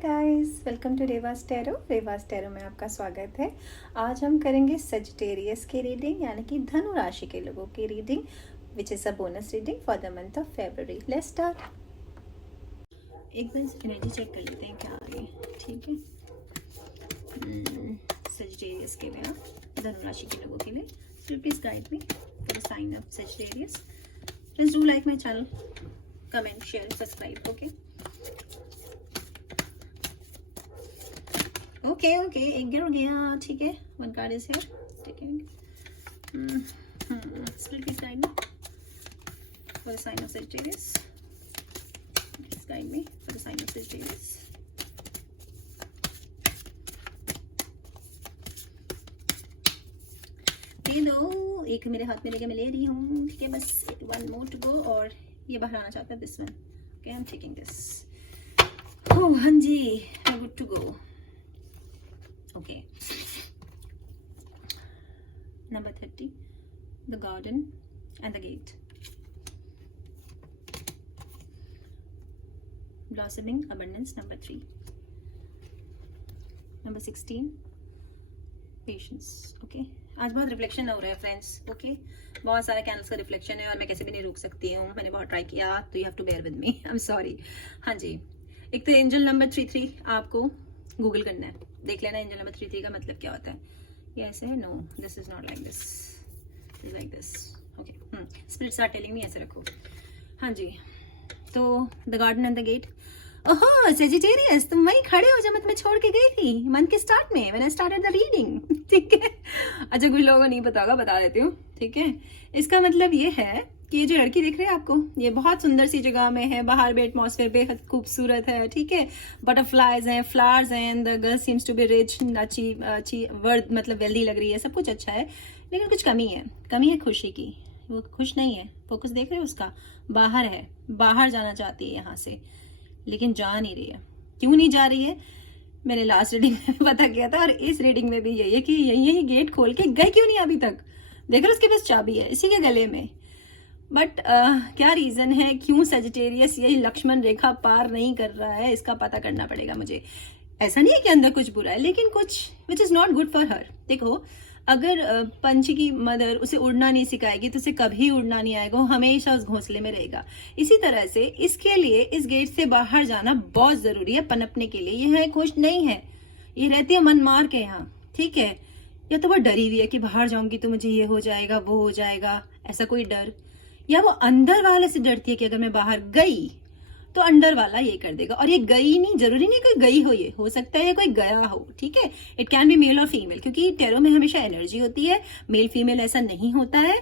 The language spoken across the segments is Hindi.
Guys, welcome to Revas tarot. Revas tarot में आपका स्वागत है। आज हम करेंगे सजिटेरियस की रीडिंग, यानी कि धनु राशि के लोगों की reading, which is a bonus reading for the month of February. Let's start. एक बार एनर्जी चेक कर लेते हैं क्या आ रही है। ठीक है, सजिटेरियस के लिए, धनु राशि के लोगों के लिए, so please guide me for the sign of Sagittarius. Please do like my channel, comment, share, subscribe. Okay एक गिर गया। ठीक है, वन कार्ड इज हियर। ठीक है, split please guide me for the sign of Sagittarius. Please guide me for the sign of Sagittarius. ये दो, एक मेरे हाथ में लेके मैं ले रही हूँ। ठीक है, बस वन मोर टू गो, और ये बाहर आना चाहता है this one. Okay, I am taking this. Oh हाँ जी, good to go. Okay, number 30, the garden and the gate. Blossoming abundance, number 3. Number 16, patience. Okay, आज बहुत रिफ्लेक्शन हो रहा है फ्रेंड्स। ओके, बहुत सारे कैंडल्स का रिफ्लेक्शन है और मैं कैसे भी नहीं रुक सकती हूँ। मैंने बहुत ट्राई किया, तो you have to bear with me, I am sorry. हाँ जी, एक तो एंजल नंबर 33 आपको गूगल करना है, देख लेना एंजल नंबर 33 का मतलब क्या होता है। ये ऐसे है, no this is not like this, is like this. Okay, spirits are telling me ऐसे रखो। हाँ जी, तो the garden and the gate. ओहो सेजिटेरियस, तुम वहीं खड़े हो जब मैं तुम्हें छोड़ के गई थी मंथ के स्टार्ट में, when I started the reading. ठीक है, अच्छा कुछ लोगों को नहीं पता होगा, बता देती हूँ। ठीक है, इसका मतलब ये है कि ये जो लड़की दिख रही है आपको, ये बहुत सुंदर सी जगह में है, बाहर भी एटमॉस्फेयर बेहद खूबसूरत है। ठीक है, बटरफ्लाइज हैं, फ्लावर्स हैं, and the girl seems to be rich, अच्छी वर्ड मतलब वेल्दी लग रही है, सब कुछ अच्छा है। लेकिन कुछ कमी है खुशी की। वो खुश नहीं है, फोकस देख रहे हो उसका, बाहर है, बाहर जाना चाहती है यहाँ से, लेकिन जा नहीं रही है। क्यों नहीं जा रही है, मैंने लास्ट रीडिंग में पता किया था, और इस रीडिंग में भी यही है कि यही गेट खोल के गए क्यों नहीं अभी तक। देख रहे हो उसके पास चाबी है, इसी के गले में, बट क्या रीजन है, क्यों सजिटेरियस यही लक्ष्मण रेखा पार नहीं कर रहा है, इसका पता करना पड़ेगा मुझे। ऐसा नहीं है कि अंदर कुछ बुरा है, लेकिन कुछ which is not good for her. देखो, अगर पंछी की मदर उसे उड़ना नहीं सिखाएगी तो उसे कभी उड़ना नहीं आएगा, वो हमेशा उस घोंसले में रहेगा। इसी तरह से इसके लिए इस गेट से बाहर जाना बहुत जरूरी है पनपने के लिए। यह खुश नहीं है, ये रहती है मन मार के यहाँ। ठीक है, या तो वो डरी हुई है कि बाहर जाऊंगी तो मुझे ये हो जाएगा, वो हो जाएगा, ऐसा कोई डर, या वो अंदर वाले से डरती है कि अगर मैं बाहर गई तो अंदर वाला ये कर देगा। और ये गई नहीं, जरूरी नहीं कोई गई हो, ये हो सकता है कोई गया हो। ठीक है, इट कैन बी मेल और फीमेल, क्योंकि टैरो में हमेशा एनर्जी होती है, मेल फीमेल ऐसा नहीं होता है।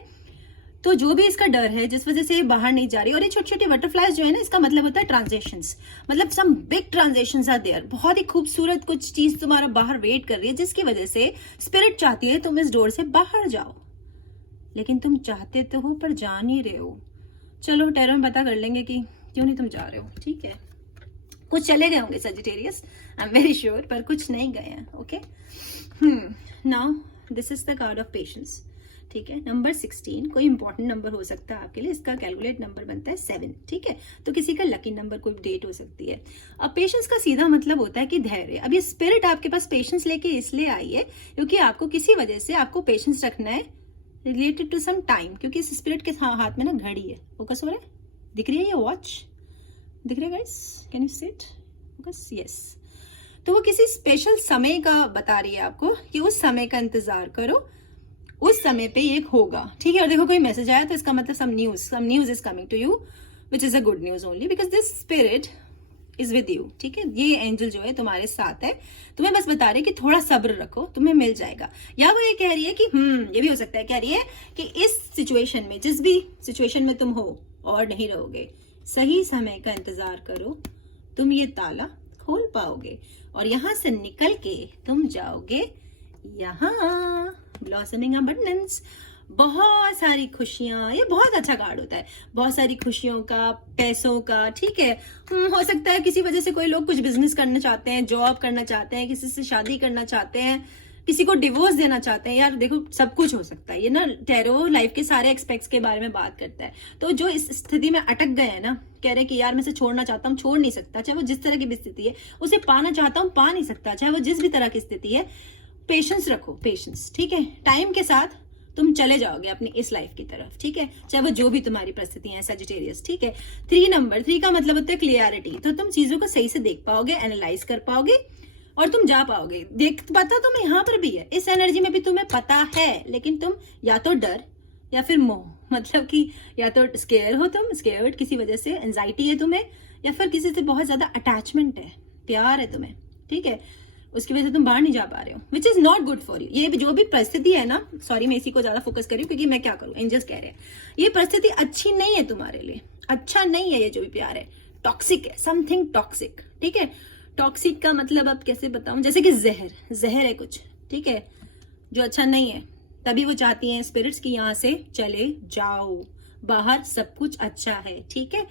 तो जो भी इसका डर है, जिस वजह से ये बाहर नहीं जा रही, और ये छोटी छोटी बटरफ्लाइज जो है ना, इसका मतलब होता है ट्रांजेक्शंस, मतलब some big transactions are there. बहुत ही खूबसूरत कुछ चीज तुम्हारा बाहर वेट कर रही है, जिसकी वजह से स्पिरिट चाहती है तुम इस डोर से बाहर जाओ, लेकिन तुम चाहते तो हो पर जा नहीं रहे हो। चलो टैरो में पता कर लेंगे कि क्यों नहीं तुम जा रहे हो। ठीक है, कुछ चले गए होंगे Sagittarius, I am very sure, पर कुछ नहीं गए हैं। Okay, now this is the card of patience. ठीक है, नंबर 16 कोई इंपॉर्टेंट नंबर हो सकता है आपके लिए, इसका कैलकुलेट नंबर बनता है 7। ठीक है, तो किसी का लकी नंबर कोई डेट हो सकती है। अब पेशेंस का सीधा मतलब होता है कि धैर्य। अब ये स्पिरिट आपके पास पेशेंस लेके इसलिए आई है क्योंकि आपको किसी वजह से आपको पेशेंस रखना है रिलेटेड टू सम टाइम, क्योंकि इस स्पिरिट के हाथ में ना घड़ी है। फोकस हो रहा है, दिख रही है ये वॉच, दिख रहा है guys, can you see it? Focus, yes. तो वो किसी स्पेशल समय का बता रही है आपको कि उस समय का इंतजार करो, उस समय पे ये होगा। ठीक है, और देखो कोई मैसेज आया तो इसका मतलब some news is coming to you, which is a good news only, because this spirit is with you. ठीक है, ये एंजल जो है तुम्हारे साथ है, तुम्हें बस बता रही है कि थोड़ा सब्र रखो, तुम्हें मिल जाएगा। या वो ये कह रही है कि ये भी हो सकता है, कह रही है कि इस सिचुएशन में, जिस भी सिचुएशन में तुम हो और नहीं रहोगे, सही समय का इंतजार करो, तुम ये ताला खोल पाओगे और यहां से निकल के तुम जाओगे यहाँ। ब्लॉसमिंग अबंडेंस, बहुत सारी खुशियां, ये बहुत अच्छा कार्ड होता है, बहुत सारी खुशियों का, पैसों का। ठीक है, हो सकता है किसी वजह से कोई लोग कुछ बिजनेस करना चाहते हैं, जॉब करना चाहते हैं, किसी से शादी करना चाहते हैं। किसी को डिवोर्स देना चाहते हैं, यार देखो सब कुछ हो सकता है। ये ना टैरो लाइफ के सारे एक्सपेक्ट्स के बारे में बात करता है। तो जो इस स्थिति में अटक गए हैं ना, कह रहे कि यार मैं इसे छोड़ना चाहता हूँ, छोड़ नहीं सकता, चाहे वो जिस तरह की भी स्थिति है, उसे पाना चाहता हूँ, पा नहीं सकता, चाहे वो जिस भी तरह की स्थिति है। पेशेंस रखो, पेशेंस, ठीक है। टाइम के साथ तुम चले जाओगे अपनी इस लाइफ की तरफ, ठीक है, चाहे वो जो भी तुम्हारी परिस्थितियां हैं सजिटेरियस, ठीक है। 3 का मतलब होता है क्लियरिटी। तो तुम चीजों को सही से देख पाओगे, एनालाइज कर पाओगे और तुम जा पाओगे। देख पता तुम्हें यहाँ पर भी है, इस एनर्जी में भी तुम्हें पता है, लेकिन तुम या तो डर या फिर मोह, मतलब कि या तो स्केयर हो तुम, स्केयर्ड किसी वजह से, एंजाइटी है तुम्हें, या फिर किसी से बहुत ज्यादा अटैचमेंट है, प्यार है तुम्हें, ठीक है, उसकी वजह से तुम बाहर नहीं जा पा रहे हो, which is not good for you. ये जो भी परिस्थिति है ना, सॉरी मैं इसी को ज्यादा फोकस कर रही हूँ क्योंकि मैं क्या करूँ, एंजल्स कह रहे हैं ये परिस्थिति अच्छी नहीं है तुम्हारे लिए, अच्छा नहीं है। ये जो भी प्यार है टॉक्सिक है, समथिंग टॉक्सिक, ठीक है। टॉक्सिक का मतलब अब कैसे बताऊं, जैसे कि जहर है कुछ, ठीक है, जो अच्छा नहीं है। तभी वो चाहती हैं स्पिरिट्स की यहाँ से चले जाओ बाहर, सब कुछ अच्छा है, ठीक है।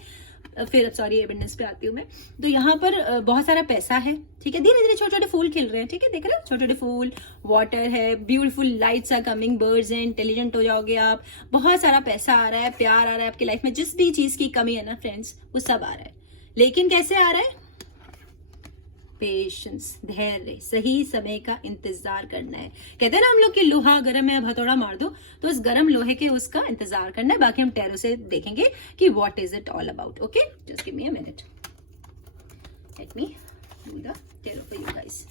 फिर सॉरी एविडेंस पे आती हूँ मैं। तो यहाँ पर बहुत सारा पैसा है, ठीक है, धीरे धीरे छोटे छोटे फूल खिल रहे हैं, ठीक है, देख रहे हो, छोटे छोटे फूल, वाटर है, beautiful lights are coming, birds हैं, इंटेलिजेंट हो जाओगे आप, बहुत सारा पैसा आ रहा है, प्यार आ रहा है आपकी लाइफ में। जिस भी चीज की कमी है ना फ्रेंड्स, वो सब आ रहा है, लेकिन कैसे आ रहा है, पेशेंस, धैर्य, सही समय का इंतजार करना है। कहते हैं ना हम लोग कि लोहा गर्म है, अब हथौड़ा मार दो, तो उस गर्म लोहे के उसका इंतजार करना है। बाकी हम टैरो से देखेंगे कि what is it all about. Okay, just give me a minute, let me do the tarot for you guys.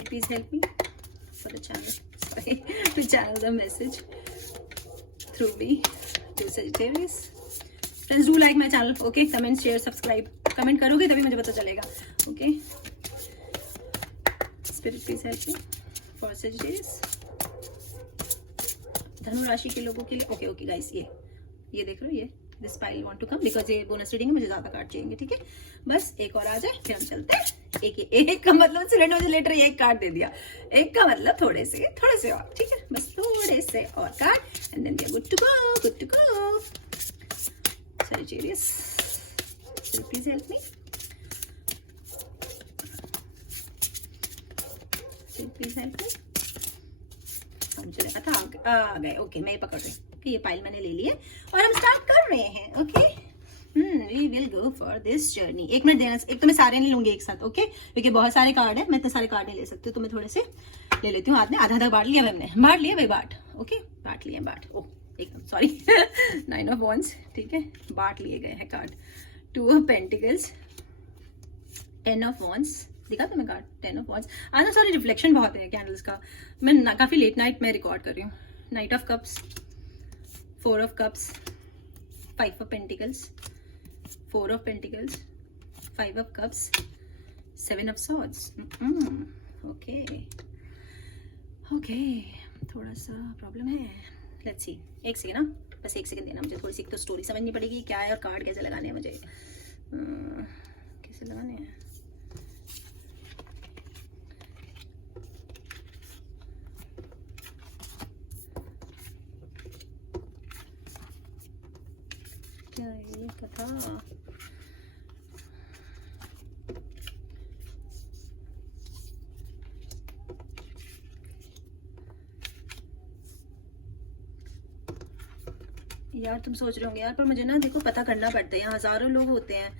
Please help me for the channel, sorry to channel the message through me to Sagittarius. Friends do like my channel, okay, comment share subscribe, comment करोगे तभी मुझे पता चलेगा, okay. Spirit please help me for Sagittarius, धनु राशि के लोगों के लिए। ओके ओके गाइस, ये देख रहे हो, ये this pile want to come because ये बोनस रीडिंग है, मुझे ज्यादा कार्ड चाहिए, ठीक है। बस एक और आ जाए फिर हम चलते हैं। एक का मतलब सिलेंडर मुझे लेटर एक कार्ड दे दिया, एक का मतलब थोड़े से और, ठीक है, बस थोड़े से और card and then we are good to go, good to go. Sagittarius, please help me. Please help me. चले आ गए, ओके, मैं ये पकड़ रही हूँ कि ये फाइल मैंने ले ली है और हम स्टार्ट कर रहे हैं, okay. We will go for this journey. एक मिनट देना, एक तो मैं सारे नहीं लूंगी एक साथ, ओके, क्योंकि बहुत सारे कार्ड है, मैं इतने सारे कार्ड नहीं ले सकती, तो मैं थोड़े से ले लेती हूँ। आधा आधा बांट लिया मैंने, बांट लिया भाई, बांट, ओके, बांट लिया, बांट, ओह एकदम सॉरी 9 ऑफ वॉन्ड्स, ठीक है, बांट लिए गए हैं card. 2 of pentacles, 10 of wands, दिखा तुम्हें कार्ड 10 ऑफ वॉन्ड्स। आज ना सॉरी रिफ्लेक्शन बहुत है कैंडल्स का, मैं काफी लेट नाइट में रिकॉर्ड कर रही हूँ। Night of cups, 4 of cups, 5 of pentacles, 4 of pentacles, 5 of cups, 7 of swords. Okay okay, थोड़ा सा प्रॉब्लम है, लेट्स सी। एक सेकेंड ना, बस एक सेकेंड देना मुझे, थोड़ी सी तो स्टोरी समझनी पड़ेगी क्या है और कार्ड कैसे लगाने हैं मुझे, कैसे लगाने हैं। क्या ये कथा, यार तुम सोच रहे होंगे यार, पर मुझे ना देखो पता करना पड़ता है, यहाँ हजारों लोग होते हैं,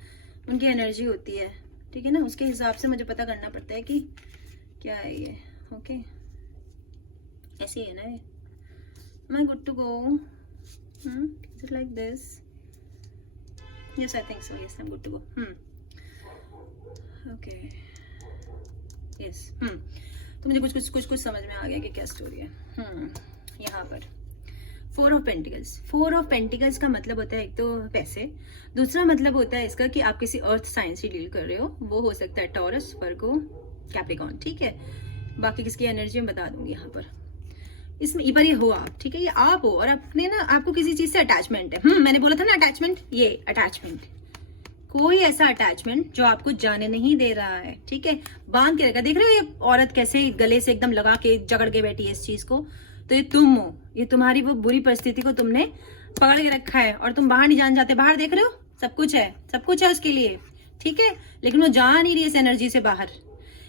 उनकी एनर्जी होती है, ठीक है ना, उसके हिसाब से मुझे पता करना पड़ता है कि क्या है ये, ओके, ऐसे ही है ना ये। मैं good to go, is it like this, yes I think so, yes I am good to go, okay, yes, तो मुझे कुछ समझ में आ गया कि क्या स्टोरी है। यहाँ पर 4 ऑफ पेंटिकल्स, 4 ऑफ पेंटिकल्स का मतलब होता है एक तो पैसे, दूसरा मतलब होता है इसका कि आप किसी अर्थ साइन से डील कर रहे हो, वो हो सकता है टॉरस, वर्गो, कैप्रिकॉर्न, ठीक है। बाकी किसकी एनर्जी मैं बता दूंगी यहाँ पर, इसमें पर ये हो आप, ठीक है, ये आप हो और अपने ना, आपको किसी चीज से अटैचमेंट है। मैंने बोला था ना अटैचमेंट, ये अटैचमेंट, कोई ऐसा अटैचमेंट जो आपको जाने नहीं दे रहा है, ठीक है, बांध के रखा। देख रहे हो ये औरत कैसे गले से एकदम लगा के जकड़ के बैठी है इस चीज को, तो ये तुम हो, ये तुम्हारी वो बुरी परिस्थिति को तुमने पकड़ के रखा है और तुम बाहर नहीं जान जाते। बाहर देख रहे हो सब कुछ है उसके लिए, ठीक है, लेकिन वो जा नहीं रही है इस एनर्जी से बाहर।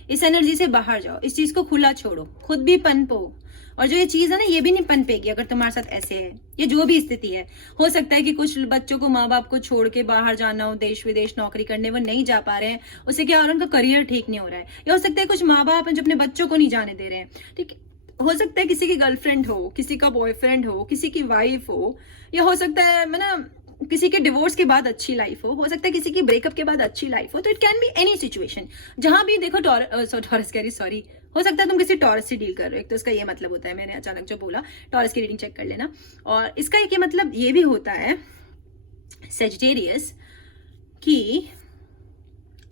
इस एनर्जी से बाहर जाओ, इस चीज को खुला छोड़ो, खुद भी पनपो। और जो ये चीज है ना, ये भी नहीं पनपेगी अगर तुम्हारे साथ ऐसे है, ये जो भी स्थिति है। हो सकता है कि कुछ बच्चों को माँ बाप को छोड़ के बाहर जाना हो, देश विदेश नौकरी करने, वो नहीं जा पा रहे हैं, उससे क्या हो रहा है, उनका करियर ठीक नहीं हो रहा है। या हो सकता है कुछ माँ बाप हैं जो अपने बच्चों को नहीं जाने दे रहे हैं, ठीक है। हो सकता है किसी की गर्लफ्रेंड हो, किसी का बॉयफ्रेंड हो, किसी की वाइफ हो, या हो सकता है किसी के डिवोर्स के बाद अच्छी लाइफ हो सकता है किसी की ब्रेकअप के बाद अच्छी लाइफ हो। तो it can be any situation. जहां भी देखो टॉरस कह रही, सॉरी, हो सकता है तुम किसी टॉरस से डील कर रहे हो, एक तो इसका ये मतलब होता है, मैंने अचानक जो बोला, टॉरस की रीडिंग चेक कर लेना। और इसका एक मतलब ये भी होता है सेजिटेरियस कि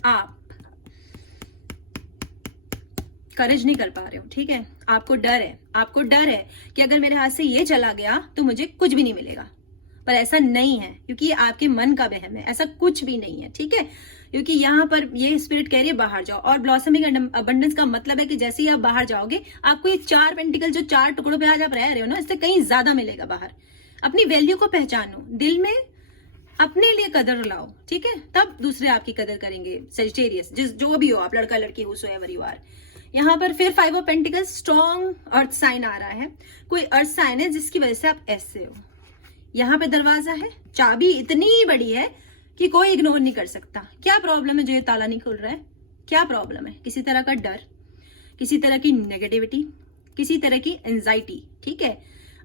आप करेज नहीं कर पा रहे हो, ठीक है। आपको डर है कि अगर मेरे हाथ से ये चला गया तो मुझे कुछ भी नहीं मिलेगा। पर ऐसा नहीं है, क्योंकि ये आपके मन का वहम है, ऐसा कुछ भी नहीं है, ठीक है। क्योंकि यहाँ पर ये स्पिरिट कह रही है बाहर जाओ। और ब्लॉसमिंग अबंडेंस का मतलब है कि जैसे ही आप बाहर जाओगे, आपको ये 4 पेंटिकल जो 4 टुकड़ों पे आज आप रह रहे हो ना, इससे कहीं ज्यादा मिलेगा बाहर। अपनी वैल्यू को पहचानो, दिल में अपने लिए कदर लाओ, ठीक है, तब दूसरे आपकी कदर करेंगे। सेजिटेरियस जो भी हो आप, लड़का लड़की हो, सोएवर यू आर। यहाँ पर फिर 5 of pentacles, strong earth sign आ रहा है। कोई अर्थ साइन है जिसकी वजह से आप ऐसे हो। यहाँ पे दरवाजा है, चाबी इतनी बड़ी है कि कोई इग्नोर नहीं कर सकता। क्या प्रॉब्लम है जो ये ताला नहीं खुल रहा है? क्या प्रॉब्लम है? किसी तरह का डर, किसी तरह की नेगेटिविटी, किसी तरह की एंजाइटी, ठीक है।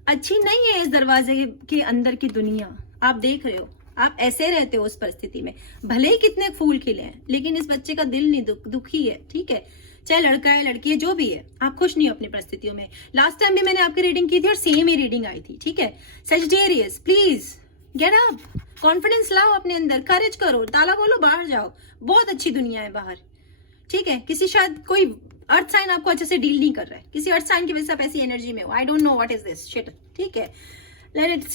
अच्छी नहीं है इस दरवाजे के अंदर की दुनिया। आप देख रहे हो, आप ऐसे रहते हो उस परिस्थिति में, भले ही कितने फूल खिले हैं, लेकिन इस बच्चे का दिल नहीं दुखी है, ठीक है। चाहे लड़का है लड़की है, जो भी है, आप खुश नहीं हो अपनी परिस्थितियों में। लास्ट टाइम भी मैंने आपकी रीडिंग की थी और सेम ही रीडिंग आई थी, ठीक है। Sagittarius, please get up, confidence लाओ अपने अंदर, करेज करो, ताला खोलो, बाहर जाओ। बहुत अच्छी दुनिया है बाहर, ठीक है। किसी शायद कोई अर्थ साइन आपको अच्छे से डील नहीं कर रहा है, किसी अर्थ साइन की वजह से आप ऐसी एनर्जी में हो। I don't know what is this shit, ठीक है। लेट्स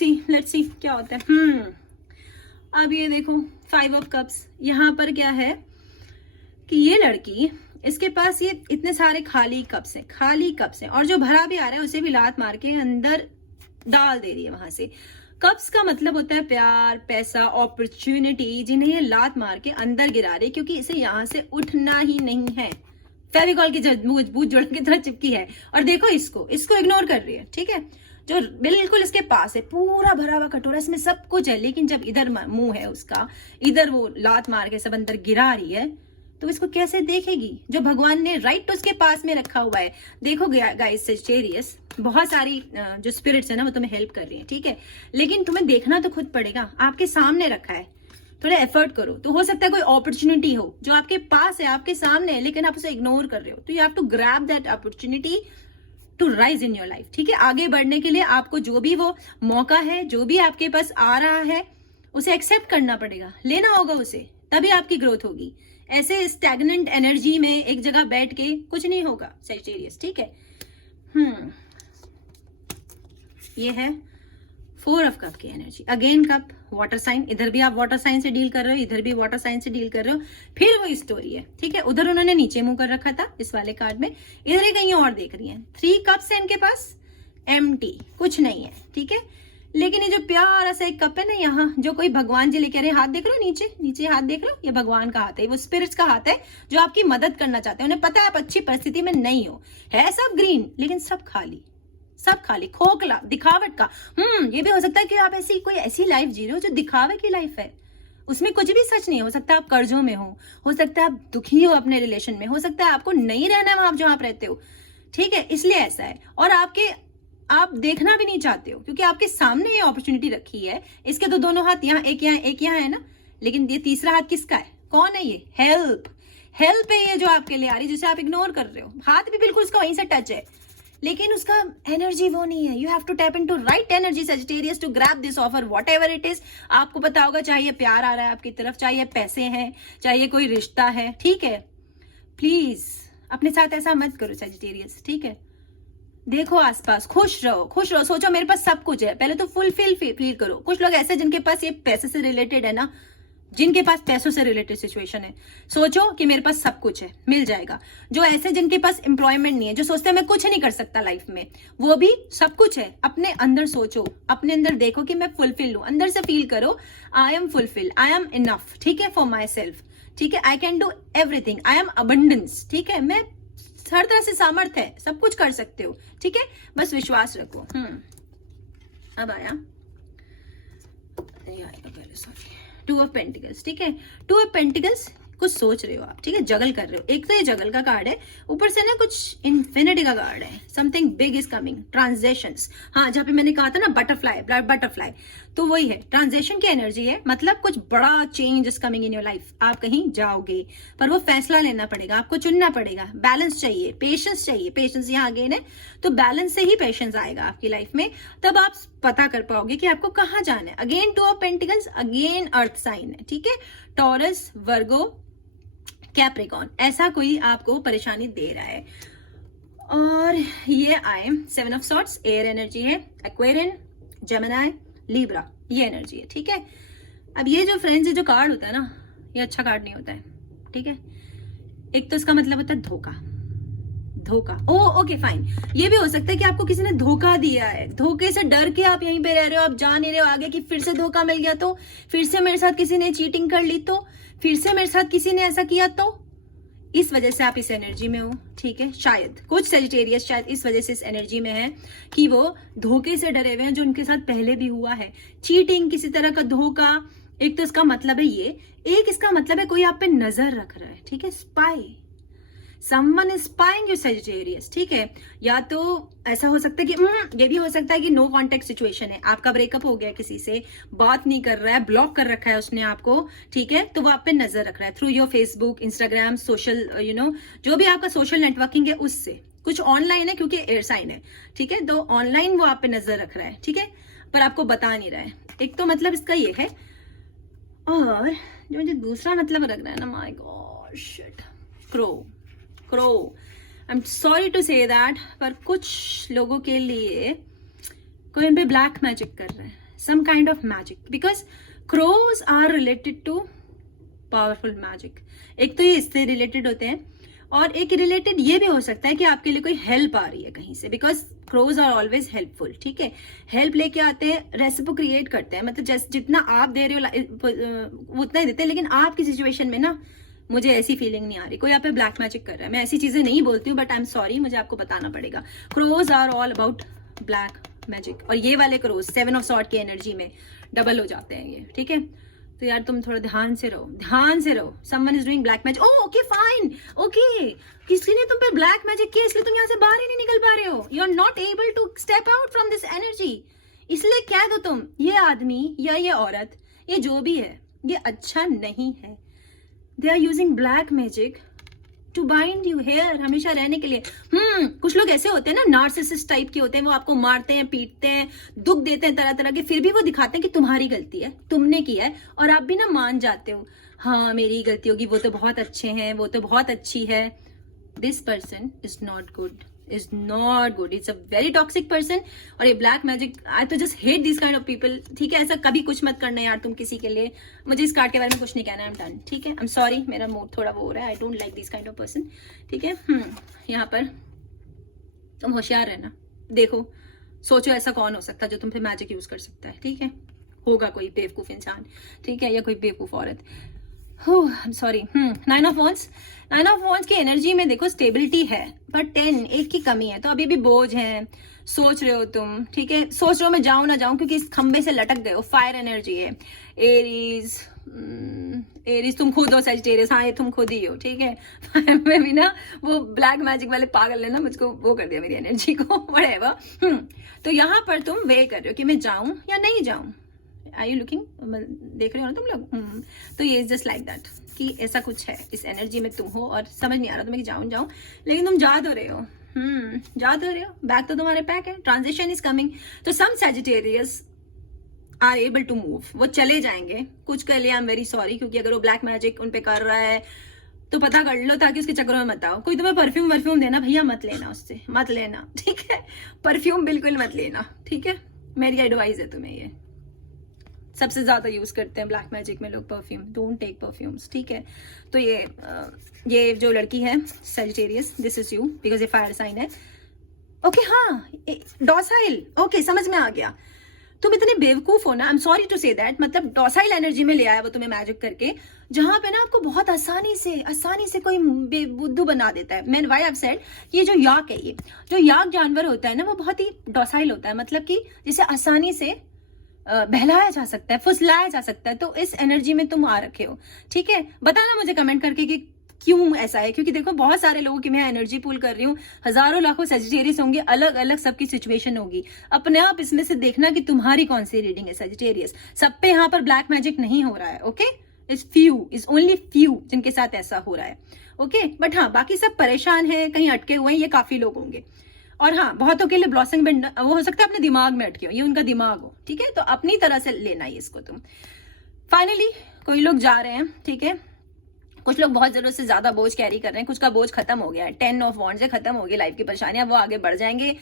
सी क्या होता है। अब ये देखो 5 ऑफ कप्स, यहाँ पर क्या है कि ये लड़की, इसके पास ये इतने सारे खाली कप्स हैं, और जो भरा भी आ रहा है उसे भी लात मार के अंदर डाल दे रही है वहां से। कप्स का मतलब होता है प्यार, पैसा, अपॉर्चुनिटी, जिन्हें ये लात मार के अंदर गिरा रही है, क्योंकि इसे यहां से उठना ही नहीं है। फेविकॉल की मजबूत जोड़ की तरह चिपकी है, और देखो इसको इग्नोर कर रही है, ठीक है। जो बिल्कुल इसके पास है, पूरा भरा हुआ कटोरा, इसमें सब कुछ है, लेकिन जब इधर मुंह है उसका, इधर वो लात मार के सब अंदर गिरा रही है, तो इसको कैसे देखेगी जो भगवान ने राइट उसके पास में रखा हुआ है। देखो गाइस सेजिटेरियस, बहुत सारी जो स्पिरिट्स है ना, वो तुम्हें हेल्प कर रही है, ठीक है, लेकिन तुम्हें देखना तो खुद पड़ेगा। आपके सामने रखा है, थोड़ा एफर्ट करो। तो हो सकता है कोई अपॉर्चुनिटी हो जो आपके पास है, आपके सामने है, लेकिन आप उसे इग्नोर कर रहे हो। तो you have to grab that opportunity to rise in your life, ठीक है। आगे बढ़ने के लिए आपको जो भी वो मौका है, जो भी आपके पास आ रहा है, उसे एक्सेप्ट करना पड़ेगा, लेना होगा उसे, तभी आपकी ग्रोथ होगी। ऐसे स्टैग्नेंट एनर्जी में एक जगह बैठ के कुछ नहीं होगा सेजिटेरियस, ठीक है। ये है 4 ऑफ कप की energy. Again cup, water sign, इधर भी आप वाटर साइन से डील कर रहे हो, इधर भी वाटर साइन से डील कर रहे हो। फिर वो स्टोरी है, ठीक है। उधर उन्होंने नीचे मुंह कर रखा था इस वाले कार्ड में, इधर ही कहीं और देख रही है। 3 कप्स है इनके पास, एम्प्टी, कुछ नहीं है, ठीक है। लेकिन ये जो प्यारा सा एक कप है ना यहाँ, जो कोई भगवान जी लेके आ रहे हैं, हाथ देख रहे हो नीचे हाथ देख रहे हो, ये भगवान का हाथ है, वो स्पिरिट्स का हाथ है जो आपकी मदद करना चाहते हैं। उन्हें पता है आप अच्छी परिस्थिति में नहीं हो, है सब ग्रीन, लेकिन सब खाली, खोखला, दिखावट का। ये भी हो सकता है कि आप ऐसी लाइफ जी रहे हो जो दिखावे की लाइफ है, उसमें कुछ भी सच नहीं। हो सकता है आप कर्जों में हो सकता है आप दुखी हो अपने रिलेशन में, हो सकता है आपको नहीं रहना है वहां जहां आप रहते हो, ठीक है, इसलिए ऐसा है। और आप देखना भी नहीं चाहते हो, क्योंकि आपके सामने ये अपॉर्चुनिटी रखी है। इसके तो दोनों हाथ, यहाँ एक यहाँ है ना, लेकिन ये तीसरा हाथ किसका है? कौन है ये? हेल्प है ये जो आपके लिए आ रही है, जिसे आप इग्नोर कर रहे हो। हाथ भी बिल्कुल उसका वहीं से टच है, लेकिन उसका एनर्जी वो नहीं है। You have to tap into right energy Sagittarius to grab this offer, whatever it is. आपको पता होगा, चाहे ये प्यार आ रहा है आपकी तरफ, चाहे ये पैसे हैं, चाहे ये कोई रिश्ता है, ठीक है। प्लीज अपने साथ ऐसा मत करो सेजिटेरियस, ठीक है। देखो आसपास, खुश रहो, सोचो मेरे पास सब कुछ है। पहले तो फुलफिल फील करो। कुछ लोग ऐसे जिनके पास ये पैसे से रिलेटेड है ना, जिनके पास पैसों से रिलेटेड सिचुएशन है, सोचो कि मेरे पास सब कुछ है, मिल जाएगा। जो ऐसे जिनके पास एम्प्लॉयमेंट नहीं है, जो सोचते हैं मैं कुछ नहीं कर सकता लाइफ में, वो भी सब कुछ है। अपने अंदर सोचो, अपने अंदर देखो कि मैं फुलफिल हूं, अंदर से फील करो I am fulfil, I am enough, ठीक है, फॉर माई सेल्फ। ठीक है, I can do everything, I am abundance, ठीक है, मैं हर तरह से सामर्थ्य है, सब कुछ कर सकते हो, ठीक है, बस विश्वास रखो। अब आया पहले, सॉरी, 2 ऑफ पेंटिकल्स, ठीक है, 2 ऑफ पेंटिकल्स, कुछ सोच रहे हो आप, ठीक है, जगल कर रहे हो, एक तो ये जगल का कार्ड है, ऊपर से ना कुछ इन्फिनिटी का कार्ड है, something big is coming, transactions, हाँ, जहाँ पे मैंने कहा था ना बटरफ्लाई, तो वही है, ट्रांजेक्शन की एनर्जी है, मतलब कुछ बड़ा change is coming in your life, आप कहीं जाओगे, पर वो फैसला लेना पड़ेगा, आपको चुनना पड़ेगा, बैलेंस चाहिए, पेशेंस चाहिए, पेशेंस यहाँ अगेन है, तो बैलेंस से ही पेशेंस आएगा आपकी लाइफ में, तब आप पता कर पाओगे कि आपको कहाँ जाना है। Again 2 of pentacles, again earth sign है, ठीक है, टॉरस, वर्गो, कैप्रिकॉन, ऐसा कोई आपको परेशानी दे रहा है। और ये आए 7 ऑफ सॉर्ट्स, एयर एनर्जी है, एक्वेरियन, जेमिनी, लिब्रा, ये एनर्जी है, ठीक है। अब ये जो फ्रेंड्स, ये जो कार्ड होता है ना, ये अच्छा कार्ड नहीं होता है, ठीक है। एक तो इसका मतलब होता है धोखा, ओके फाइन, ये भी हो सकता है कि आपको किसी ने धोखा दिया है, धोखे से डर के आप यहीं पे रह रहे हो, आप जा नहीं रहे हो आगे कि फिर से धोखा मिल गया तो, फिर से मेरे साथ किसी ने चीटिंग कर ली तो, फिर से मेरे साथ किसी ने ऐसा किया तो, इस वजह से आप इस एनर्जी में हो, ठीक है। शायद कुछ सेजिटेरियस शायद इस वजह से इस एनर्जी में है कि वो धोखे से डरे हुए हैं, जो उनके साथ पहले भी हुआ है, चीटिंग, किसी तरह का धोखा। एक तो इसका मतलब है ये, एक इसका मतलब है कोई आप पे नजर रख रहा है, ठीक है, spy, someone is spying you Sagittarius, ठीक है। या तो ऐसा हो सकता है कि ये भी हो सकता है कि नो कॉन्टेक्ट सिचुएशन है, आपका ब्रेकअप हो गया, किसी से बात नहीं कर रहा है, ब्लॉक कर रखा है उसने आपको, ठीक है, तो वो आप पे नजर रख रहा है through your Facebook, Instagram, social, जो भी आपका सोशल नेटवर्किंग है उससे, कुछ ऑनलाइन है क्योंकि एयर साइन है, ठीक है, तो ऑनलाइन वो आप पे नजर रख रहा है, ठीक है, पर आपको बता नहीं रहा है। एक तो मतलब इसका ये है, और जो मुझे दूसरा मतलब लग रहा है ना, my god shit, crow, I am sorry to say that, पर कुछ लोगों के लिए कोई इन पे ब्लैक मैजिक कर रहा है, some kind of magic, because crows are related to powerful magic. एक तो ये इससे रिलेटेड होते हैं, और एक रिलेटेड ये भी हो सकता है कि आपके लिए कोई हेल्प आ रही है कहीं से, because crows are always helpful, ठीक है, हेल्प लेके आते हैं, रेसिप्रोकेट करते हैं, मतलब जैसे जितना आप दे रहे हो उतना ही देते हैं, लेकिन आपकी सिचुएशन में ना मुझे ऐसी फीलिंग नहीं आ रही, कोई आप पे ब्लैक मैजिक कर रहा है। मैं ऐसी चीजें नहीं बोलती हूँ, बट आई एम सॉरी, मुझे आपको बताना पड़ेगा, crows are all about black magic, और ये वाले क्रोज 7 ऑफ सॉर्ट की एनर्जी में डबल हो जाते हैं ये, ठीक है। तो यार तुम थोड़ा ध्यान से रहो, someone is doing black magic, okay fine, okay, किसी ने तुम पे ब्लैक मैजिक किया, इसलिए तुम यहाँ से बाहर ही नहीं निकल पा रहे हो, you are not able to step out from this energy, इसलिए कह दो तुम, ये आदमी या ये औरत, ये जो भी है, ये अच्छा नहीं है, they are using black magic to bind you here, हमेशा रहने के लिए। कुछ लोग ऐसे होते हैं ना, नार्सिसिस्ट टाइप के होते हैं, वो आपको मारते हैं, पीटते हैं, दुख देते हैं तरह तरह के, फिर भी वो दिखाते हैं कि तुम्हारी गलती है, तुमने किया है, और आप भी ना मान जाते हो, हाँ मेरी गलती होगी, वो तो बहुत अच्छे हैं, वो तो बहुत अच्छी है। This person is not good, it's a very toxic person. और ये ब्लैक मैजिक, आई तो just hate this kind of people, ठीक है, ऐसा कभी कुछ मत करना यार तुम किसी के लिए। मुझे इस कार्ड के बारे में कुछ नहीं कहना, आई एम डन, ठीक है, आई एम सॉरी, मेरा मूड थोड़ा वो हो रहा है, I don't like this kind of person, ठीक है। यहाँ पर तुम होशियार रहना, देखो सोचो ऐसा कौन हो सकता है जो तुम पे मैजिक यूज कर सकता है, ठीक है, होगा कोई बेवकूफ इंसान, ठीक है, या कोई बेवकूफ औरत। सॉरी। 9 ऑफ वॉन्ड्स की एनर्जी में देखो स्टेबिलिटी है, पर 10 एक की कमी है, तो अभी भी बोझ है, सोच रहे हो तुम, ठीक है, सोच रहे हो मैं जाऊं ना जाऊं, क्योंकि इस खंबे से लटक गए हो, फायर एनर्जी है। एरीज तुम खुद हो, सजिटेरियस, हाँ ये तुम खुद ही हो, ठीक है। फायर में भी ना वो ब्लैक मैजिक वाले पागल ने ना मुझको वो कर दिया, मेरी एनर्जी को, व्हाटएवर। तो यहाँ पर तुम वे कर रहे हो कि मैं जाऊं या नहीं जाऊं, आर यू लुकिंग, देख रहे हो ना तुम लोग। तो ये जस्ट लाइक दैट कि ऐसा कुछ है, इस एनर्जी में तुम हो, और समझ नहीं आ रहा तुम्हें कि जाऊं, लेकिन तुम जा तो रहे हो, बैक तो तुम्हारे पैक है, ट्रांजिशन इज कमिंग। तो some Sagittarius are able to move, वो चले जाएंगे कुछ के लिए, आई एम वेरी सॉरी, क्योंकि अगर वो ब्लैक मैजिक उन पे कर रहा है तो पता कर लो, ताकि उसके चक्करों में मत आओ। कोई तुम्हें परफ्यूम देना, भैया मत लेना, उससे मत लेना, ठीक है, परफ्यूम बिल्कुल मत लेना, ठीक है, मेरी एडवाइस है तुम्हें। ये सबसे ज्यादा यूज करते हैं ब्लैक मैजिक में लोग परफ्यूम, डोंट टेक परफ्यूम्स, ठीक है। तो ये जो लड़की है Sagittarius, this is you, because ये फायर साइन है, ओके। हाँ, डॉसाइल, ओके, समझ में आ गया। तुम इतने बेवकूफ हो ना, I am sorry to say that, मतलब डॉसाइल एनर्जी में ले आया वो तुम्हें मैजिक करके, जहां पे ना आपको बहुत आसानी से कोई बेबुद्धू बना देता है। Man why I have said, ये जो याक है, ये जो याक जानवर होता है ना, वो बहुत ही डॉसाइल होता है, मतलब कि जिसे आसानी से बहलाया जा सकता है, फुसलाया जा सकता है। तो इस एनर्जी में तुम आ रखे हो, ठीक है। बताना मुझे कमेंट करके कि क्यों ऐसा है, क्योंकि देखो बहुत सारे लोगों की मैं एनर्जी पूल कर रही हूँ, हजारों लाखों सजिटेरियस होंगे, अलग अलग सबकी सिचुएशन होगी। अपने आप इसमें से देखना कि तुम्हारी कौन सी रीडिंग है सजिटेरियस। सब पे यहाँ पर ब्लैक मैजिक नहीं हो रहा है, ओके। इज ओनली फ्यू जिनके साथ ऐसा हो रहा है, ओके। बट हाँ, बाकी सब परेशान है, कहीं अटके हुए हैं, ये काफी लोग होंगे। और हाँ, बहुतों के लिए ब्लॉसमिंग में वो हो सकता है अपने दिमाग में अटके हो, ये उनका दिमाग हो, ठीक है। तो अपनी तरह से लेना है इसको तुम। फाइनली कोई लोग जा रहे हैं, ठीक है। कुछ लोग बहुत जरूरत से ज्यादा बोझ कैरी कर रहे हैं, कुछ का बोझ खत्म हो गया है, 10 ऑफ वॉन्ड्स से खत्म हो गई लाइफ की परेशानियां, वो आगे बढ़ जाएंगे।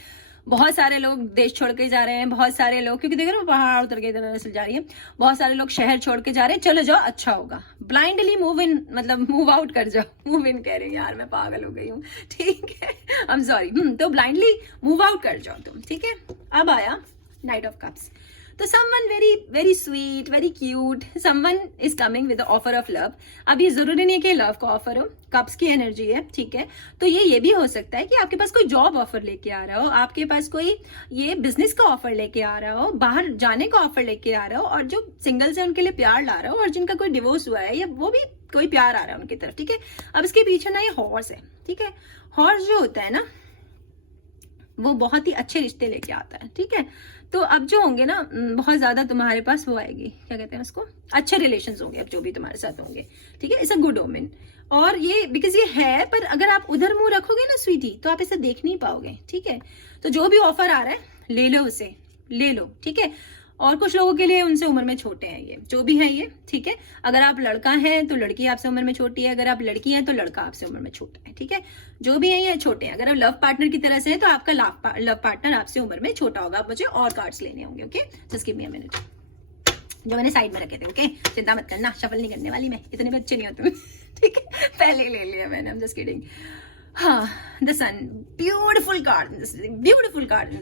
बहुत सारे लोग देश छोड़ के जा रहे हैं, बहुत सारे लोग, क्योंकि देख रहे हो पहाड़ उतर के इधर से जा रही है, बहुत सारे लोग शहर छोड़ के जा रहे हैं। चलो जाओ, अच्छा होगा। ब्लाइंडली मूव इन, मतलब मूव आउट कर जाओ, मूव इन कह रहे हैं यार, मैं पागल हो गई हूँ, ठीक है, आई एम सॉरी। तो ब्लाइंडली मूव आउट कर जाओ तुम, ठीक है। अब आया नाइट ऑफ कप्स। तो someone very sweet, very cute, someone is coming with the offer of love। अब ये जरूरी नहीं है कि लव का ऑफर हो, कप्स की एनर्जी है, ठीक है। तो ये भी हो सकता है कि आपके पास कोई जॉब ऑफर लेके आ रहा हो, आपके पास कोई ये बिजनेस का ऑफर लेके आ रहा हो, बाहर जाने का ऑफर लेके आ रहा हो, और जो सिंगल्स है उनके लिए प्यार ला रहा हो, और जिनका कोई डिवोर्स हुआ है या वो भी कोई प्यार आ रहा है उनकी तरफ, ठीक है। अब इसके पीछे ना ये हॉर्स है, ठीक है। हॉर्स जो होता है ना, वो बहुत ही अच्छे रिश्ते लेके आता है, ठीक है। तो अब जो होंगे ना, बहुत ज्यादा तुम्हारे पास वो आएगी, क्या कहते हैं उसको, अच्छे रिलेशंस होंगे अब जो भी तुम्हारे साथ होंगे, ठीक है। It's a good omen. और ये बिकॉज ये है, पर अगर आप उधर मुंह रखोगे ना स्वीटी, तो आप इसे देख नहीं पाओगे, ठीक है। तो जो भी ऑफर आ रहा है ले लो, उसे ले लो, ठीक है। और कुछ लोगों के लिए उनसे उम्र में छोटे हैं ये, जो भी है ये, ठीक है। अगर आप लड़का हैं तो लड़की आपसे उम्र में छोटी है, अगर आप लड़की हैं तो लड़का आपसे उम्र में छोटा है, ठीक है। जो भी है ये छोटे हैं। अगर आप लव पार्टनर की तरह से है तो आपका लव पार्टनर आपसे उम्र में छोटा होगा। अब मुझे और कार्ड्स लेने होंगे, okay. Just give me a minute, जो मैंने साइड में रखे थे, ओके। चिंता मत करना, शफल नहीं करने वाली मैं, इतने भी अच्छे नहीं हो तुम, ठीक है। पहले ही ले लिया मैंने, आई एम जस्ट किडिंग। हाँ, the sun, beautiful card, beautiful card,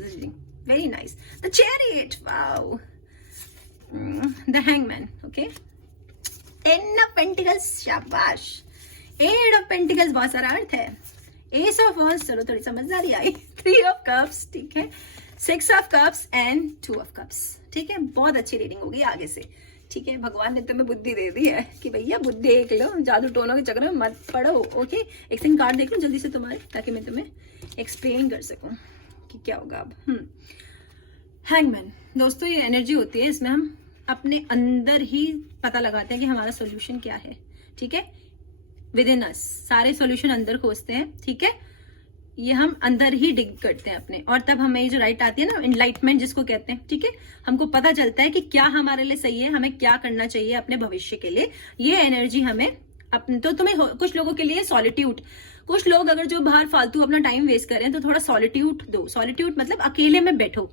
very nice. The chariot, wow. The hangman, okay. 10 of pentacles, शाबाश। 8 of pentacles बहुत सारा अर्थ है। Ace of wands, चलो थोड़ी समझदारी आई। 3 of cups, ठीक है। 6 of cups and 2 of cups, ठीक है। बहुत अच्छी रीडिंग होगी आगे से, ठीक है। भगवान ने तुम्हें बुद्धि दे दी है कि भैया बुद्धि देख लो, जादू टोनों के चक्कर में मत पड़ो, ओके। एक सिंह कार्ड देख लो जल्दी से तुम्हारे, ताकि मैं तुम्हें एक्सप्लेन कर सकूं कि क्या होगा अब। हैंगमैन, दोस्तों ये एनर्जी होती है, इसमें हम अपने अंदर ही पता लगाते हैं कि हमारा सॉल्यूशन क्या है, ठीक है। विद इन अस सारे सॉल्यूशन अंदर खोजते हैं, ठीक है। ये हम अंदर ही डिग करते हैं अपने, और तब हमें जो राइट आती है ना, एनलाइटमेंट जिसको कहते हैं, ठीक है। हमको पता चलता है कि क्या हमारे लिए सही है, हमें क्या करना चाहिए अपने भविष्य के लिए। ये एनर्जी हमें अपने, तो तुम्हें कुछ लोगों के लिए सॉलिट्यूड, कुछ लोग अगर जो बाहर फालतू अपना टाइम वेस्ट करें तो थोड़ा सॉलिट्यूड दो। सॉलिट्यूड मतलब अकेले में बैठो,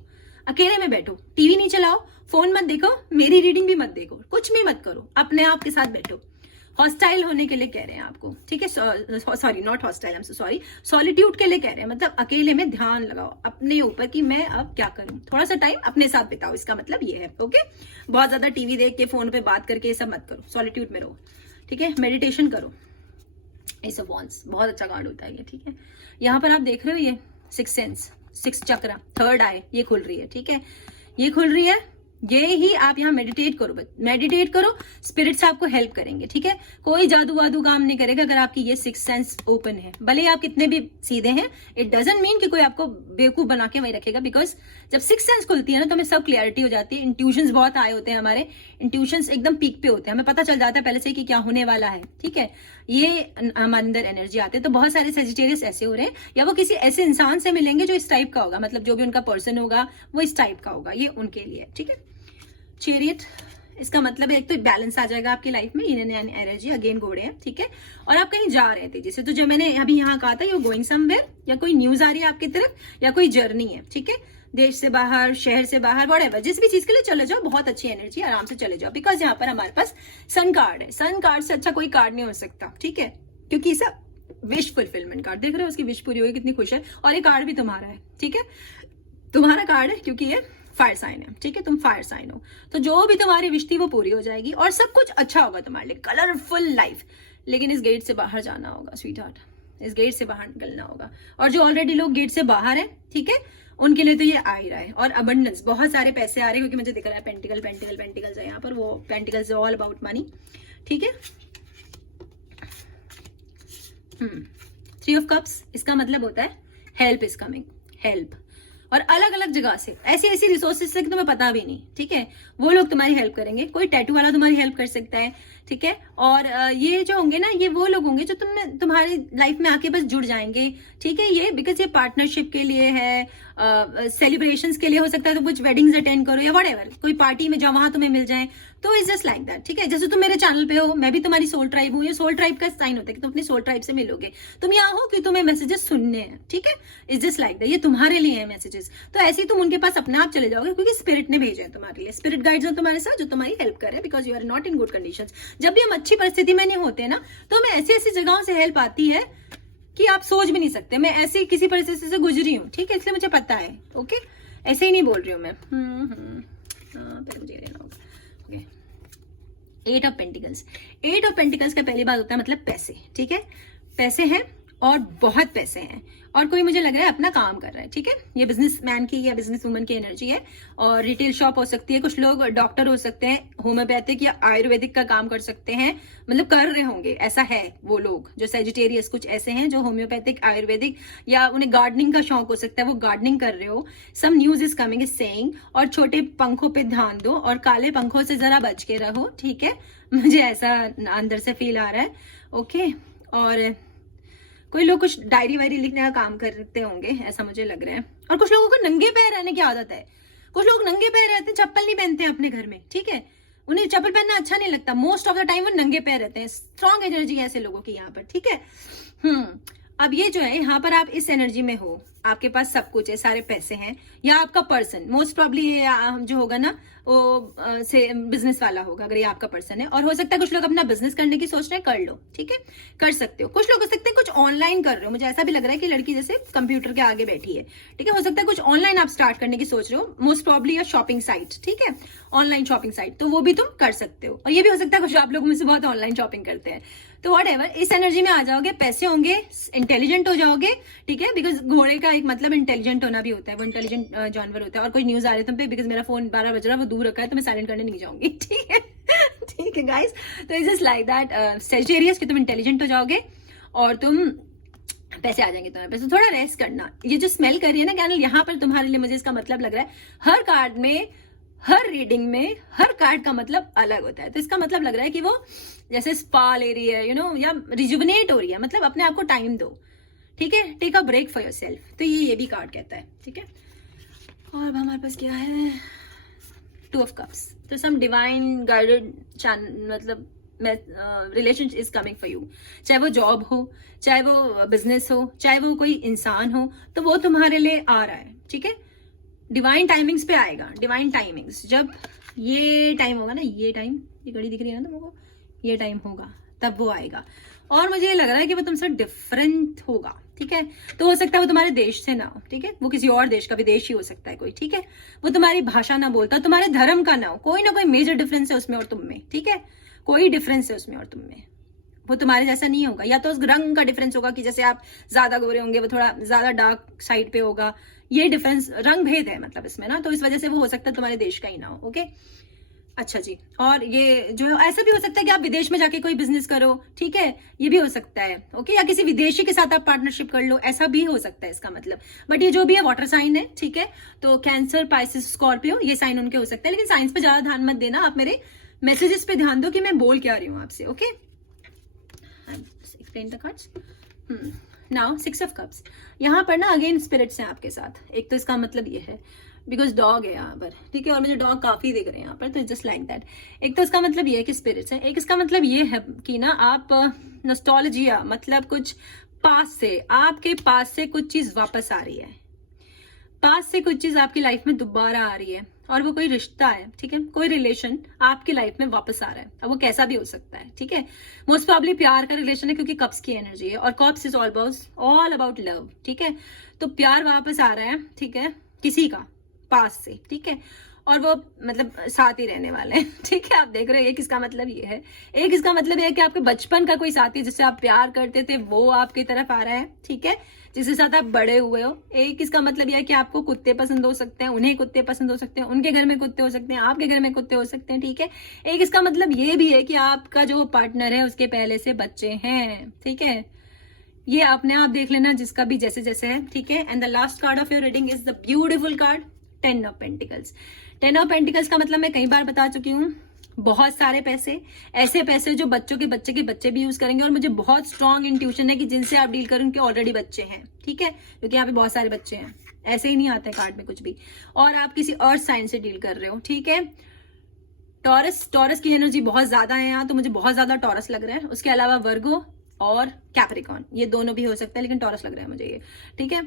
अकेले में बैठो, टीवी नहीं चलाओ, फोन मत देखो, मेरी रीडिंग भी मत देखो, कुछ भी मत करो, अपने आप के साथ बैठो। हॉस्टाइल होने के लिए कह रहे हैं आपको, ठीक है। Sorry, not hostile, I am so sorry, solitude के लिए कह रहे हैं, मतलब अकेले में ध्यान लगाओ अपने ऊपर कि मैं अब क्या करूं, थोड़ा सा टाइम अपने साथ बिताओ, इसका मतलब ये है, ओके। बहुत ज्यादा टीवी देख के, फोन पे बात करके ये सब मत करो, सॉलिट्यूड में रहो, ठीक है। मेडिटेशन करो। एस ऑफ वॉन्ड्स बहुत अच्छा कार्ड होता है ये, ठीक है। यहाँ पर आप देख रहे हो ये 6 सेंस, 6 चक्र, 3rd आई ये खुल रही है, ठीक है। ये खुल रही है, ये ही आप यहाँ मेडिटेट करो, मेडिटेट करो, स्पिरिट्स आपको हेल्प करेंगे, ठीक है। कोई जादू वादू काम नहीं करेगा अगर आपकी ये 6 सेंस ओपन है। भले ही आप कितने भी सीधे हैं, इट डजंट मीन कि कोई आपको बेवकूफ बना के वही रखेगा, बिकॉज जब 6 सेंस खुलती है ना तो हमें सब क्लियरिटी हो जाती है। इंट्यूशंस बहुत आए होते हैं हमारे, इंट्यूशंस एकदम पीक पे होते हैं, हमें पता चल जाता है पहले से कि क्या होने वाला है, ठीक है। ये हमारे अंदर एनर्जी आती है। तो बहुत सारे सेजिटेरियस ऐसे हो रहे हैं, या वो किसी ऐसे इंसान से मिलेंगे जो इस टाइप का होगा, मतलब जो भी उनका पर्सन होगा वो इस टाइप का होगा, ये उनके लिए, ठीक है। चैरियट, इसका मतलब है एक तो बैलेंस आ जाएगा आपकी लाइफ में, एनर्जी, अगेन घोड़े हैं, ठीक है। और आप कहीं जा रहे थे, जैसे तो जो मैंने अभी यहाँ कहा था, यू गोइंग समवेयर, या कोई न्यूज आ रही है आपकी तरफ, या कोई जर्नी है, ठीक है। देश से बाहर, शहर से बाहर, व्हाटएवर, जिस भी चीज के लिए चले जाओ, बहुत अच्छी एनर्जी, आराम से चले जाओ। बिकॉज यहाँ पर हमारे पास सन कार्ड है, सन कार्ड से अच्छा कोई कार्ड नहीं हो सकता, ठीक है। क्योंकि सब विश फुलफिलमेंट कार्ड, देख रहे हो उसकी विश पूरी होगी, कितनी खुश है। और ये कार्ड भी तुम्हारा है, ठीक है, तुम्हारा कार्ड है, क्योंकि ये फायर साइन है, ठीक है, तुम फायर साइन हो, तो जो भी तुम्हारी विश थी वो पूरी हो जाएगी और सब कुछ अच्छा होगा तुम्हारे लिए, कलरफुल लाइफ। लेकिन इस गेट से बाहर जाना होगा स्वीट हार्ट, इस गेट से बाहर निकलना होगा। और जो ऑलरेडी लोग गेट से बाहर है, ठीक है, उनके लिए तो ये आ ही रहा है। और अबंडेंस, बहुत सारे पैसे आ रहे हैं, क्योंकि मुझे दिख रहा है पेंटिकल्स है यहाँ पर, वो पेंटिकल्स ऑल अबाउट मनी, ठीक है। 3 ऑफ कप्स, इसका मतलब होता है हेल्प इज कमिंग, हेल्प। और अलग अलग जगह से, ऐसी ऐसी रिसोर्सेज से कि तुम्हें पता भी नहीं, ठीक है, वो लोग तुम्हारी हेल्प करेंगे। कोई टैटू वाला तुम्हारी हेल्प कर सकता है, ठीक है। और ये जो होंगे ना, ये वो लोग होंगे जो तुम्हारी लाइफ में आके बस जुड़ जाएंगे, ठीक है। ये बिकॉज ये पार्टनरशिप के लिए है, सेलिब्रेशंस के लिए हो सकता है, तो कुछ वेडिंग्स अटेंड करो या व्हाटएवर, कोई पार्टी में जाओ, वहां तुम्हें मिल जाए, तो इट्स जस्ट लाइक दैट, ठीक है। जैसे तुम मेरे चैनल पे हो, मैं भी तुम्हारी सोल ट्राइब हूँ, ये सोल ट्राइब का साइन होता है कि तुम अपनी सोल ट्राइब से मिलोगे। तुम यहाँ हो कि तुम्हें मैसेजेस सुनने हैं, ठीक है, इट्स जस्ट लाइक दैट, ये तुम्हारे लिए है मैसेजेस। तो ऐसे ही तुम उनके पास अपने आप चले जाओगे, क्योंकि स्पिरिट ने भेजा है तुम्हारे लिए, स्पिरिट गाइड्स हैं तुम्हारे साथ जो तुम्हारी हेल्प कर रहे हैं, because you are not in good conditions. जब भी हम अच्छी परिस्थिति में नहीं होते ना, तो हमें ऐसी ऐसी जगहों से हेल्प आती है कि आप सोच भी नहीं सकते। मैं ऐसी किसी परिस्थिति से गुजरी हूँ, ठीक है, इसलिए मुझे पता है, ओके। ऐसे ही नहीं बोल रही हूँ मैं। पहले मुझे लेना होगा, okay. 8 of pentacles, 8 of pentacles का पहली बात होता है मतलब पैसे, ठीक है, पैसे हैं और बहुत पैसे हैं। और कोई मुझे लग रहा है अपना काम कर रहा है, ठीक है, ये बिजनेसमैन की या बिजनेस वुमन की एनर्जी है। और रिटेल शॉप हो सकती है, कुछ लोग डॉक्टर हो सकते हैं, होम्योपैथिक या आयुर्वेदिक का काम कर सकते हैं, मतलब कर रहे होंगे, ऐसा है। वो लोग जो सेजिटेरियस कुछ ऐसे हैं जो होम्योपैथिक, आयुर्वेदिक, या उन्हें गार्डनिंग का शौक हो सकता है, वो गार्डनिंग कर रहे हो। Some news is coming is saying. और छोटे पंखों पे ध्यान दो और काले पंखों से जरा बच के रहो, ठीक है, मुझे ऐसा अंदर से फील आ रहा है, ओके। और कोई लोग कुछ डायरी वायरी लिखने का काम करते होंगे, ऐसा मुझे लग रहा है। और कुछ लोगों को नंगे पैर रहने की आदत है, कुछ लोग नंगे पैर रहते हैं, चप्पल नहीं पहनते हैं अपने घर में, ठीक है, उन्हें चप्पल पहनना अच्छा नहीं लगता, मोस्ट ऑफ द टाइम वो नंगे पैर रहते हैं। स्ट्रॉन्ग एनर्जी है ऐसे लोगों की यहाँ पर, ठीक है। अब ये जो है, यहाँ पर आप इस एनर्जी में हो, आपके पास सब कुछ है, सारे पैसे हैं, या आपका पर्सन मोस्ट प्रॉब्ली जो होगा ना, वो से बिजनेस वाला होगा, अगर ये आपका पर्सन है। और हो सकता है कुछ लोग अपना बिजनेस करने की सोच रहे हैं, कर लो, ठीक है, कर सकते हो। कुछ लोग हो सकते हैं कुछ ऑनलाइन कर रहे हो, मुझे ऐसा भी लग रहा है कि लड़की जैसे कंप्यूटर के आगे बैठी है, ठीक है, हो सकता है कुछ ऑनलाइन आप स्टार्ट करने की सोच रहे हो, मोस्ट प्रॉब्ली या शॉपिंग साइट, ठीक है, ऑनलाइन शॉपिंग साइट, तो वो भी तुम कर सकते हो। और ये भी हो सकता है कुछ आप लोग मुझसे बहुत ऑनलाइन शॉपिंग करते हैं, तो व्हाटएवर, इस एनर्जी में आ जाओगे, पैसे होंगे, इंटेलिजेंट हो जाओगे, ठीक है, बिकॉज घोड़े का एक मतलब इंटेलिजेंट होना भी होता है, वो इंटेलिजेंट जानवर होता है। और कोई न्यूज आ रही है तुम पे, बिकॉज मेरा फोन 12 बज रहा है, वो दूर रखा है, तो मैं साइलेंट करने नहीं जाऊंगी, ठीक है, ठीक है गाइस। तो it's just like that, Sagittarius, कि तुम इंटेलिजेंट हो जाओगे और तुम पैसे आ जाएंगे तुम्हारे पास। तो थोड़ा रेस्ट करना। ये जो स्मेल कर रही है ना कैंडल, यहाँ पर तुम्हारे लिए मुझे इसका मतलब लग रहा है, हर कार्ड में, हर रीडिंग में, हर कार्ड का मतलब अलग होता है। तो इसका मतलब लग रहा है कि वो जैसे स्पा ले रही है, या रिजुवनेट हो रही है, मतलब अपने आप को टाइम दो, ठीक है, take a break for yourself. तो ये भी कार्ड कहता है, ठीक है। और अब हमारे पास क्या है, 2 ऑफ कप्स। तो सम डिवाइन गाइडेड मतलब relation is coming for you, चाहे वो जॉब हो, चाहे वो बिजनेस हो, चाहे वो कोई इंसान हो, तो वो तुम्हारे लिए आ रहा है, ठीक है। डिवाइन टाइमिंग्स पे आएगा, डिवाइन टाइमिंग्स, जब ये टाइम होगा ना, ये टाइम, ये घड़ी दिख रही है ना तुमको, ये टाइम होगा तब वो आएगा। और मुझे लग रहा है कि वो तुमसे डिफरेंट होगा, ठीक है। तो हो सकता है वो तुम्हारे देश से ना हो, ठीक है, वो किसी और देश का, विदेशी हो सकता है कोई, ठीक है। वो तुम्हारी भाषा ना बोलता, तुम्हारे धर्म का ना हो, कोई ना कोई मेजर डिफरेंस है उसमें और तुम में, ठीक है, कोई डिफरेंस है उसमें और तुम में। वो तुम्हारे जैसा नहीं होगा, या तो उस रंग का डिफरेंस होगा कि जैसे आप ज्यादा गोरे होंगे, वो थोड़ा ज्यादा डार्क साइड पे होगा, ये डिफरेंस, रंग भेद है मतलब इसमें ना, तो इस वजह से वो हो सकता है तुम्हारे देश का ही ना हो, ओके। अच्छा जी। और ये जो है, ऐसा भी हो सकता है कि आप विदेश में जाके कोई बिजनेस करो, ठीक है, ये भी हो सकता है, ओके, या किसी विदेशी के साथ आप पार्टनरशिप कर लो, ऐसा भी हो सकता है इसका मतलब। बट ये जो भी है वाटर साइन है, ठीक है, तो कैंसर, पाइसिस, स्कॉर्पियो, ये साइन उनके हो सकते हैं। लेकिन साइंस पे ज्यादा ध्यान मत देना, आप मेरे मैसेजेस पे ध्यान दो कि मैं बोल क्या रही हूँ आपसे, okay. Explain the cards now. 6 of cups, यहाँ पर ना अगेन स्पिरिट्स हैं आपके साथ। एक तो इसका मतलब ये है, बिकॉज डॉग है यहाँ पर, ठीक है, और मुझे डॉग काफी दिख रहे हैं यहाँ पर, तो जस्ट लाइक दैट। एक तो इसका मतलब ये है कि स्पिरिट्स है, एक इसका मतलब ये है कि ना आप नॉस्टैल्जिया, मतलब कुछ पास से, आपके पास से कुछ चीज वापस आ रही है, पास से कुछ चीज आपकी लाइफ में दोबारा आ रही है, और वो कोई रिश्ता है, ठीक है, कोई रिलेशन आपकी लाइफ में वापस आ रहा है। अब वो कैसा भी हो सकता है, ठीक है, मोस्ट प्रॉब्ली प्यार का रिलेशन है, क्योंकि कप्स की एनर्जी है, और cups is all about love, ठीक है। तो प्यार वापस आ रहा है, ठीक है, किसी का, पास से, ठीक है, और वो मतलब साथ ही रहने वाले हैं, ठीक है। आप देख रहे हो एक इसका मतलब ये है, एक इसका मतलब ये है कि आपके बचपन का कोई साथी जिससे आप प्यार करते थे वो आपकी तरफ आ रहा है, ठीक है, जिसके साथ आप बड़े हुए हो। एक इसका मतलब यह है कि आपको कुत्ते पसंद हो सकते हैं, उन्हें कुत्ते पसंद हो सकते हैं, उनके घर में कुत्ते हो सकते हैं, आपके घर में कुत्ते हो सकते हैं, ठीक है। एक इसका मतलब ये भी है कि आपका जो पार्टनर है उसके पहले से बच्चे हैं, ठीक है। ये अपने आप देख लेना जिसका भी जैसे जैसे है, ठीक है। And the last card of your reading is the beautiful card 10 of pentacles. 10 of pentacles का मतलब मैं कई बार बता चुकी हूँ, बहुत सारे पैसे, ऐसे पैसे जो बच्चों के बच्चे भी यूज करेंगे, और मुझे बहुत स्ट्रॉन्ग इंट्यूशन है कि जिनसे आप डील करें उनके ऑलरेडी बच्चे हैं, ठीक है, क्योंकि यहाँ पे बहुत सारे बच्चे हैं, ऐसे ही नहीं आते कार्ड में कुछ भी। और आप किसी अर्थ साइन से डील कर रहे हो, ठीक है। टॉरस की एनर्जी बहुत ज्यादा है यहाँ, तो मुझे बहुत ज्यादा टॉरस लग रहा है। उसके अलावा वर्गो और कैप्रिकॉर्न, ये दोनों भी हो सकता है, लेकिन टॉरस लग रहा है मुझे ये, ठीक है।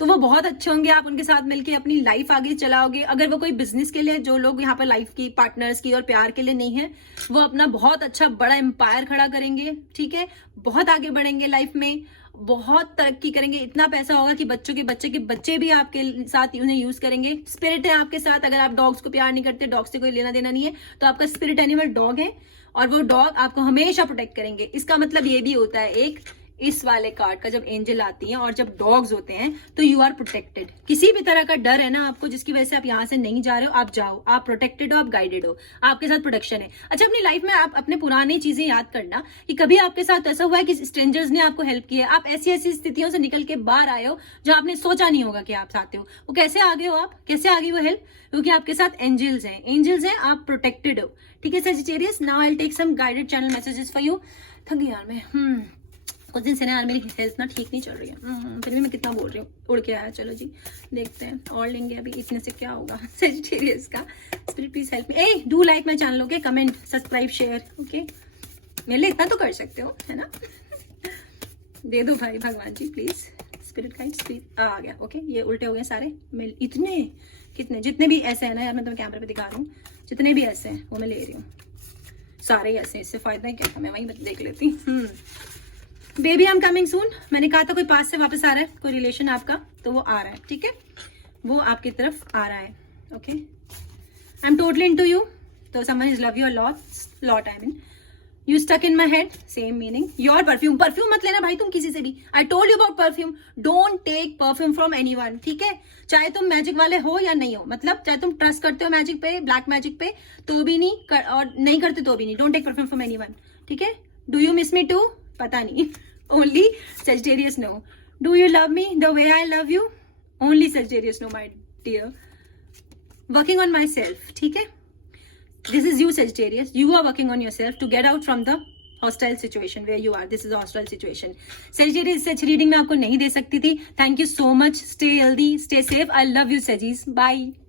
तो वो बहुत अच्छे होंगे, आप उनके साथ मिलके अपनी लाइफ आगे चलाओगे। अगर वो कोई बिजनेस के लिए, जो लोग यहाँ पर लाइफ की पार्टनर्स की और प्यार के लिए नहीं है, वो अपना बहुत अच्छा बड़ा एम्पायर खड़ा करेंगे, ठीक है, बहुत आगे बढ़ेंगे लाइफ में, बहुत तरक्की करेंगे। इतना पैसा होगा कि बच्चों के बच्चे भी आपके साथ उन्हें यूज करेंगे। स्पिरिट है आपके साथ, अगर आप डॉग्स को प्यार नहीं करते, डॉग से कोई लेना देना नहीं है, तो आपका स्पिरिट एनिमल डॉग है, और वो डॉग आपको हमेशा प्रोटेक्ट करेंगे। इसका मतलब ये भी होता है एक, इस वाले कार्ड का जब एंजल आती है और जब डॉग्स होते हैं तो यू आर प्रोटेक्टेड। किसी भी तरह का डर है ना आपको जिसकी वजह से आप यहाँ से नहीं जा रहे हो, आप जाओ, आप प्रोटेक्टेड हो, आप गाइडेड हो, आपके साथ प्रोटेक्शन है। अच्छा, अपनी लाइफ में आप अपने पुरानी चीजें याद करना कि कभी आपके साथ ऐसा हुआ है कि स्ट्रेंजर्स ने आपको हेल्प किया, आप ऐसी ऐसी स्थितियों से निकल के बाहर आए हो जहां आपने सोचा नहीं होगा कि आप चाहते हो। वो कैसे आगे हो, आप कैसे आगे वो हेल्प, क्योंकि आपके साथ एंजल्स हैं, आप प्रोटेक्टेड हो, ठीक है Sagittarius. Now I will take some guided channel messages for you. थक गई यार मैं, कुछ दिन से ना यार मेरी हेल्थ ना ठीक नहीं चल रही है, फिर भी मैं कितना बोल रही हूँ, उड़ के आया। चलो जी देखते हैं, और लेंगे अभी, इतने से क्या होगा सेजिटेरियस का। Spirit please help me. A do like my channel, okay, comment, subscribe, share, okay, मेरे लिए इतना तो कर सकते हो, है ना। दे दो भाई भगवान जी प्लीज, स्पिरिट गाइड्स प्लीज। आ गया, ओके, ये उल्टे हो गए सारे। मैं इतने कितने जितने भी ऐसे है ना यार, मैं तुम्हें कैमरे पे दिखा रही हूँ, जितने भी ऐसे हैं वो मैं ले रही हूँ, सारे ही ऐसे। इससे फायदा ही क्या था, मैं वहीं देख लेती। Baby I am coming soon. मैंने कहा था कोई पास से वापस आ रहा है, कोई रिलेशन आपका, तो वो आ रहा है, ठीक है, वो आपकी तरफ आ रहा है, okay. I am totally into you, तो someone is love you a lot, I mean you stuck in my head, same meaning. Your perfume मत लेना भाई तुम किसी से भी। I told you about perfume, don't take perfume from anyone, ठीक है, चाहे तुम मैजिक वाले हो या नहीं हो, मतलब चाहे तुम ट्रस्ट करते हो मैजिक पे, ब्लैक मैजिक पे, तो भी नहीं, और नहीं करते तो भी नहीं। Don't take perfume from anyone, ठीक है। Do you miss me too, पता नहीं, only Sagittarius know. Do you love me the way I love you? Only Sagittarius know, my dear. Working on myself, ठीक है, this is you Sagittarius, you are working on yourself to get out from the hostile situation where you are. This is a hostile situation. Sagittarius से अच्छी रीडिंग मैं आपको नहीं दे सकती थी। Thank you so much, stay healthy, stay safe, I love you Sagis, bye.